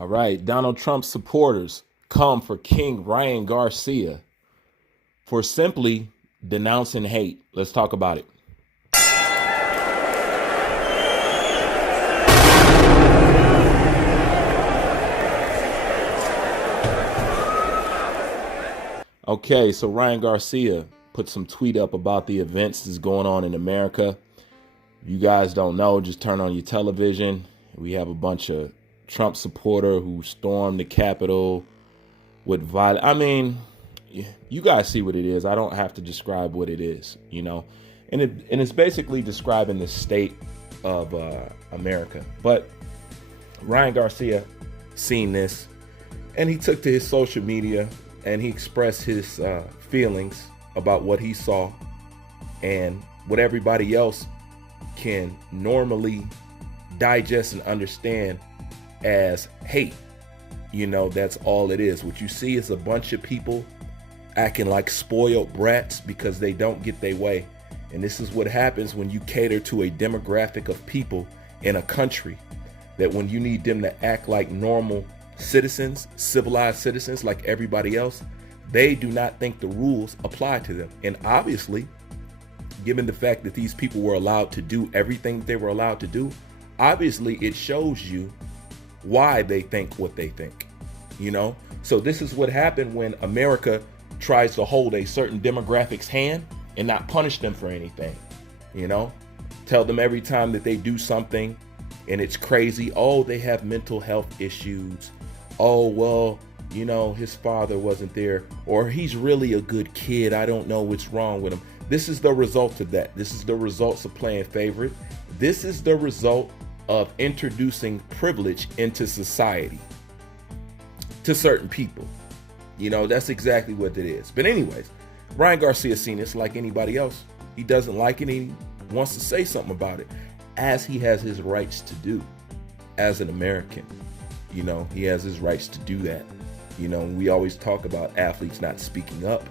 All right, Donald Trump supporters come for King Ryan Garcia for simply denouncing hate. Let's talk about it. Okay, so Ryan Garcia put some tweet up about the events that's going on in America. If you guys don't know, just turn on your television. We have a bunch of Trump supporter who stormed the Capitol with violence. I mean, you guys see what it is. I don't have to describe what it is, you know. And it's basically describing the state of America. But Ryan Garcia seen this, and he took to his social media and he expressed his feelings about what he saw and what everybody else can normally digest and understand as hate. You know, that's all it is. What you see is a bunch of people acting like spoiled brats because they don't get their way. And this is what happens when you cater to a demographic of people in a country, that when you need them to act like normal citizens, civilized citizens like everybody else, they do not think the rules apply to them. And obviously, given the fact that these people were allowed to do everything they were allowed to do, obviously it shows you why they think what they think, you know? So this is what happened when America tries to hold a certain demographic's hand and not punish them for anything, you know? Tell them every time that they do something and it's crazy, oh, they have mental health issues. Oh, well, you know, his father wasn't there, or he's really a good kid. I don't know what's wrong with him. This is the result of that. This is the results of playing favorite. This is the result of introducing privilege into society to certain people. You know, that's exactly what it is. But anyways, Ryan Garcia seen this like anybody else. He doesn't like it and he wants to say something about it, as he has his rights to do as an American. You know, he has his rights to do that. You know, we always talk about athletes not speaking up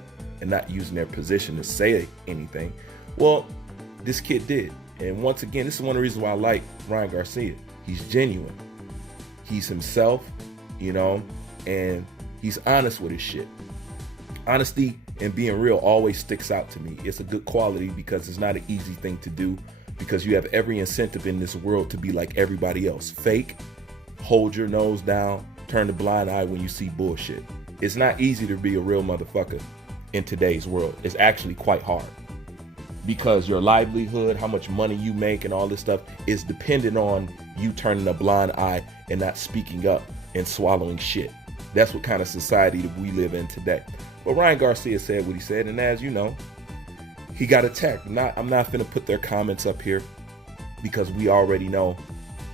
and not using their position to say anything. Well, this kid did. And once again, this is one of the reasons why I like Ryan Garcia. He's genuine. He's himself, you know, and he's honest with his shit. Honesty and being real always sticks out to me. It's a good quality because it's not an easy thing to do, because you have every incentive in this world to be like everybody else. Fake, hold your nose down, turn the blind eye when you see bullshit. It's not easy to be a real motherfucker in today's world. It's actually quite hard, because your livelihood, how much money you make and all this stuff is dependent on you turning a blind eye and not speaking up and swallowing shit. That's what kind of society that we live in today. But Ryan Garcia said what he said, and as you know, he got attacked. I'm not finna put their comments up here because we already know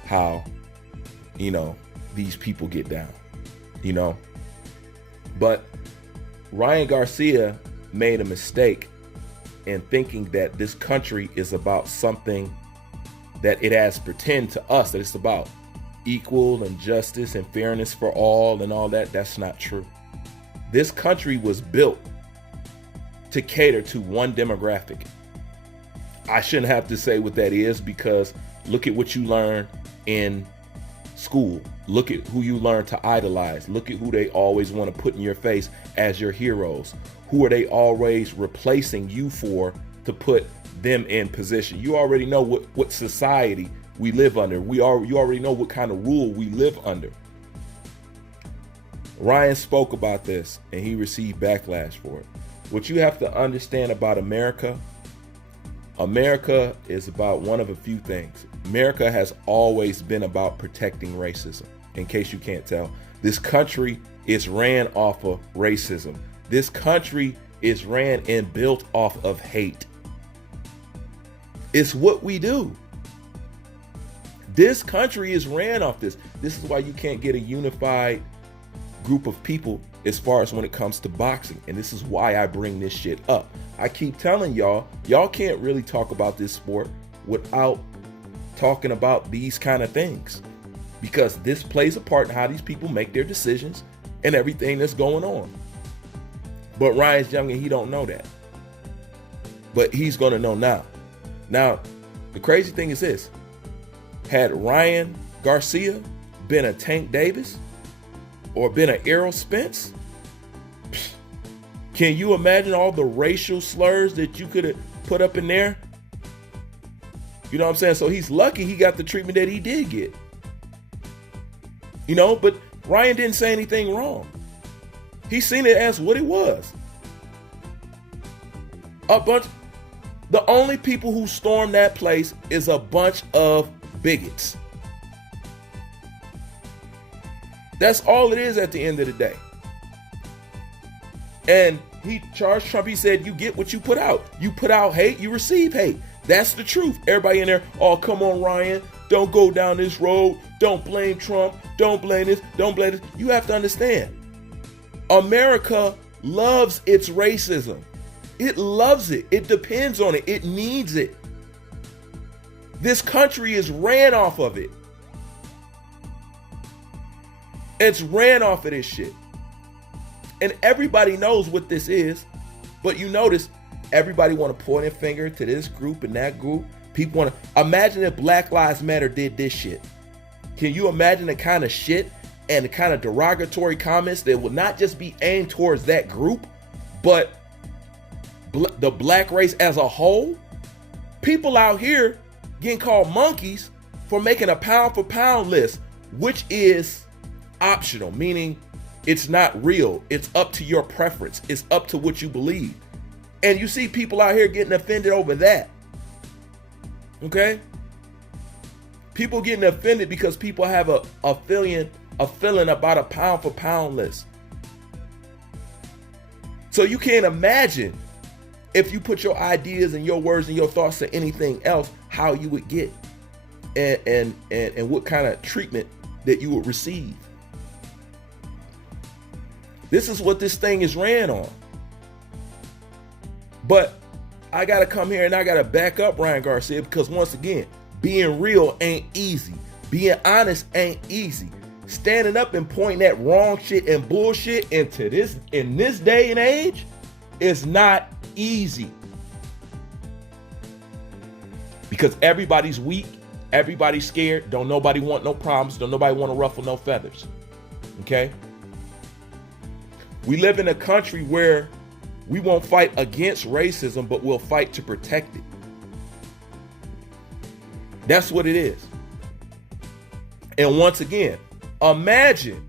how, you know, these people get down, you know. But Ryan Garcia made a mistake in thinking that this country is about something that it has pretend to us that it's about equal and justice and fairness for all and all that. That's not true. This country was built to cater to one demographic. I shouldn't have to say what that is, because look at what you learn in school. Look at who you learn to idolize. Look at who they always want to put in your face as your heroes. Who are they always replacing you for to put them in position? You already know what society we live under. You already know what kind of rule we live under. Ryan spoke about this and he received backlash for it. What you have to understand about America is about one of a few things. America has always been about protecting racism. In case you can't tell, this country is ran off of racism. This country is ran and built off of hate. It's what we do. This country is ran off this. This is why you can't get a unified group of people as far as when it comes to boxing. And this is why I bring this shit up. I keep telling y'all can't really talk about this sport without talking about these kind of things, because this plays a part in how these people make their decisions and everything that's going on. But Ryan's young and he don't know that. But he's going to know now. Now, the crazy thing is this. Had Ryan Garcia been a Tank Davis, or been an Errol Spence? Can you imagine all the racial slurs that you could have put up in there? You know what I'm saying? So he's lucky he got the treatment that he did get. You know, but Ryan didn't say anything wrong. He seen it as what it was. The only people who stormed that place is a bunch of bigots. That's all it is at the end of the day. And he charged Trump. He said, you get what you put out. You put out hate, you receive hate. That's the truth. Everybody in there, oh, come on, Ryan. Don't go down this road. Don't blame Trump. Don't blame this. Don't blame this. You have to understand, America loves its racism. It loves it. It depends on it. It needs it. This country is ran off of it. It's ran off of this shit. And everybody knows what this is. But you notice everybody want to point a finger to this group and that group. People want to imagine if Black Lives Matter did this shit. Can you imagine the kind of shit and the kind of derogatory comments that would not just be aimed towards that group, but the black race as a whole? People out here getting called monkeys for making a pound for pound list, which is optional, meaning it's not real. It's up to your preference. It's up to what you believe. And you see people out here getting offended over that. Okay? People getting offended because people have a feeling about a pound for pound list. So you can't imagine if you put your ideas and your words and your thoughts to anything else, how you would get and what kind of treatment that you would receive. This is what this thing is ran on. But I got to come here and I got to back up Ryan Garcia, because once again, being real ain't easy. Being honest ain't easy. Standing up and pointing that wrong shit and bullshit in this day and age is not easy. Because everybody's weak, everybody's scared, don't nobody want no problems, don't nobody want to ruffle no feathers. Okay? We live in a country where we won't fight against racism, but we'll fight to protect it. That's what it is. And once again, imagine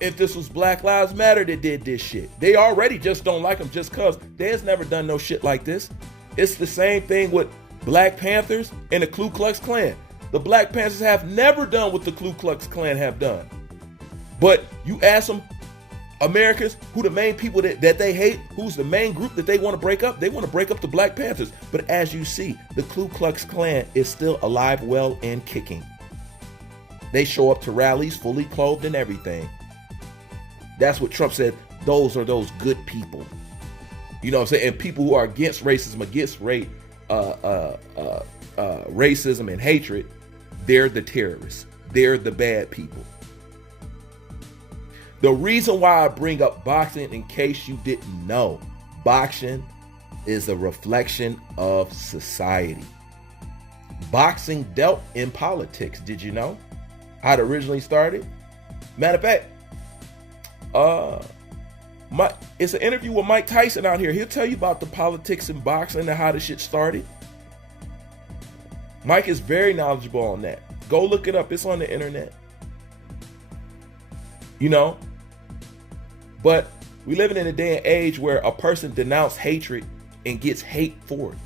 if this was Black Lives Matter that did this shit. They already just don't like them just because they has never done no shit like this. It's the same thing with Black Panthers and the Ku Klux Klan. The Black Panthers have never done what the Ku Klux Klan have done. But you ask them, Americans, who the main people that they hate, who's the main group that they want to break up? They want to break up the Black Panthers. But as you see, the Ku Klux Klan is still alive, well, and kicking. They show up to rallies fully clothed and everything. That's what Trump said. Those are those good people. You know what I'm saying? And people who are against racism, against racism and hatred, they're the terrorists. They're the bad people. The reason why I bring up boxing, in case you didn't know, boxing is a reflection of society. Boxing dealt in politics. Did you know how it originally started? Matter of fact, it's an interview with Mike Tyson out here. He'll tell you about the politics in boxing and how the shit started. Mike is very knowledgeable on that. Go look it up. It's on the internet. You know? But we living in a day and age where a person denounces hatred and gets hate for it.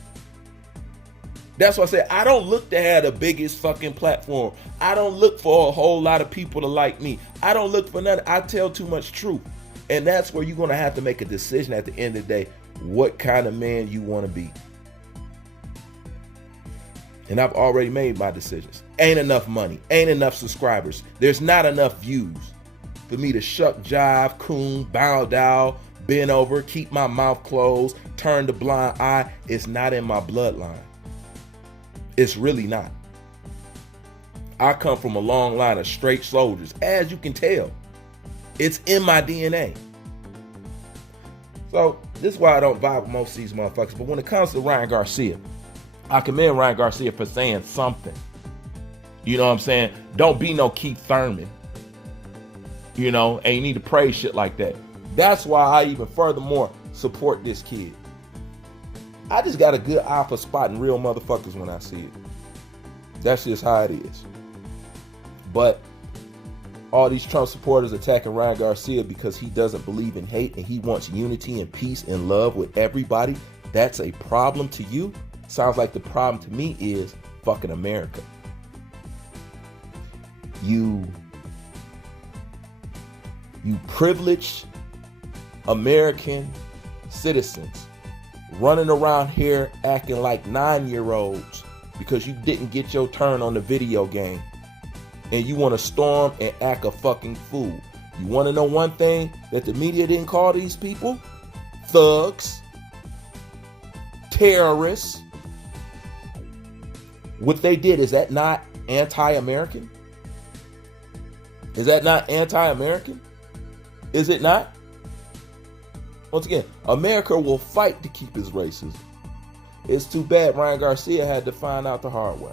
That's why I say I don't look to have the biggest fucking platform. I don't look for a whole lot of people to like me. I don't look for nothing. I tell too much truth. And that's where you're going to have to make a decision at the end of the day, what kind of man you want to be. And I've already made my decisions. Ain't enough money. Ain't enough subscribers. There's not enough views for me to shuck, jive, coon, bow down, bend over, keep my mouth closed, turn the blind eye. It's not in my bloodline. It's really not. I come from a long line of straight soldiers, as you can tell. It's in my DNA. So this is why I don't vibe with most of these motherfuckers. But when it comes to Ryan Garcia, I commend Ryan Garcia for saying something. You know what I'm saying? Don't be no Keith Thurman. you know, and you need to praise shit like that. That's why I even furthermore support this kid. I just got a good eye for spotting real motherfuckers when I see it. That's just how it is. But all these Trump supporters attacking Ryan Garcia because he doesn't believe in hate and he wants unity and peace and love with everybody, that's a problem to you? Sounds like the problem to me is fucking America. You privileged American citizens running around here acting like 9-year-olds because you didn't get your turn on the video game and you want to storm and act a fucking fool. You want to know one thing that the media didn't call these people? Thugs, terrorists. What they did, is that not anti-American? Is that not anti-American? Is it not? Once again, America will fight to keep its racism. It's too bad Ryan Garcia had to find out the hard way.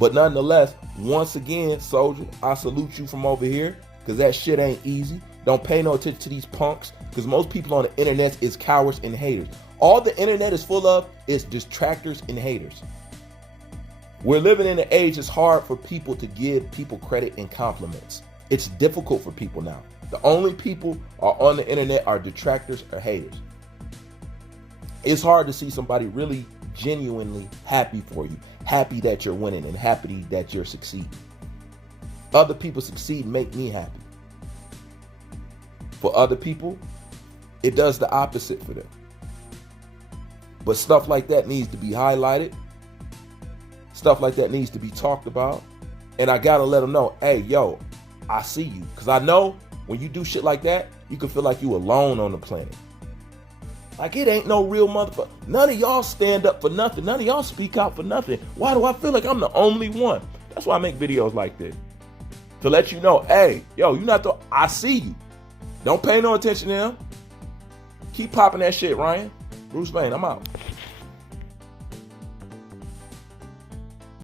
But nonetheless, once again, soldier, I salute you from over here, because that shit ain't easy. Don't pay no attention to these punks, because most people on the internet is cowards and haters. All the internet is full of is detractors and haters. We're living in an age it's hard for people to give people credit and compliments. It's difficult for people now. The only people are on the internet are detractors or haters. It's hard to see somebody really genuinely happy for you, happy that you're winning and happy that you're succeeding. Other people succeed make me happy. For other people, it does the opposite for them. But stuff like that needs to be highlighted. Stuff like that needs to be talked about. And I gotta let them know, hey, yo, I see you. Because I know when you do shit like that, you can feel like you alone on the planet. Like, it ain't no real motherfucker. None of y'all stand up for nothing. None of y'all speak out for nothing. Why do I feel like I'm the only one? That's why I make videos like this. To let you know, hey, yo, you not the, I see you. Don't pay no attention to him. Keep popping that shit, Ryan. Bruce Wayne, I'm out.